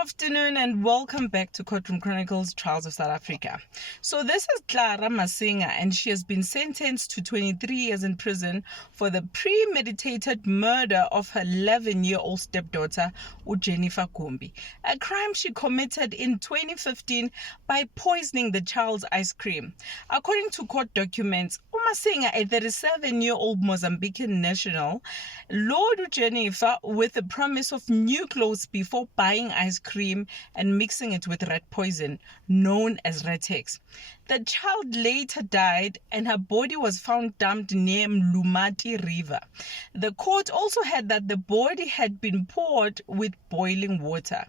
afternoon and welcome back to Courtroom Chronicles, Trials of South Africa. So this is Clara Masinga and she has been sentenced to 23 years in prison for the premeditated murder of her 11-year-old stepdaughter, Jennifer Gumbi, a crime she committed in 2015 by poisoning the child's ice cream. According to court documents, Masinga, a 37-year-old Mozambican national, lured Jennifer with the promise of new clothes before buying ice cream and mixing it with rat poison, known as Ratex. The child later died and her body was found dumped near Mlumati River. The court also had that the body had been poured with boiling water.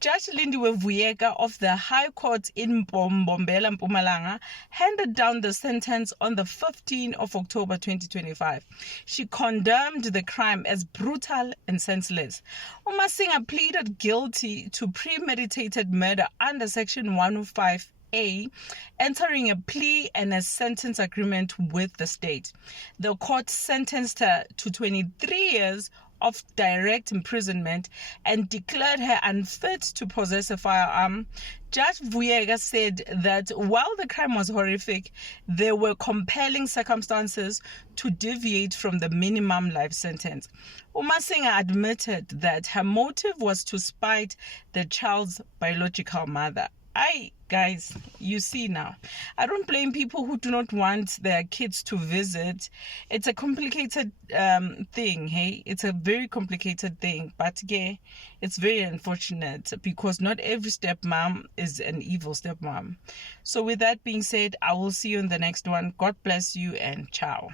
Judge Lindiwe Vuyeka of the High Court in Mbombela, Mpumalanga, handed down the sentence on the 15th of October 2025. She condemned the crime as brutal and senseless. Masinga pleaded guilty to premeditated murder under Section 105A, entering a plea and a sentence agreement with the state. The court sentenced her to 23 years of direct imprisonment and declared her unfit to possess a firearm. Judge Vuyeka said that while the crime was horrific, there were compelling circumstances to deviate from the minimum life sentence. Masinga admitted that her motive was to spite the child's biological mother. Guys, you see now, I don't blame people who do not want their kids to visit. It's a complicated thing, hey? It's a very complicated thing, but yeah, it's very unfortunate because not every stepmom is an evil stepmom. So with that being said, I will see you in the next one. God bless you and ciao.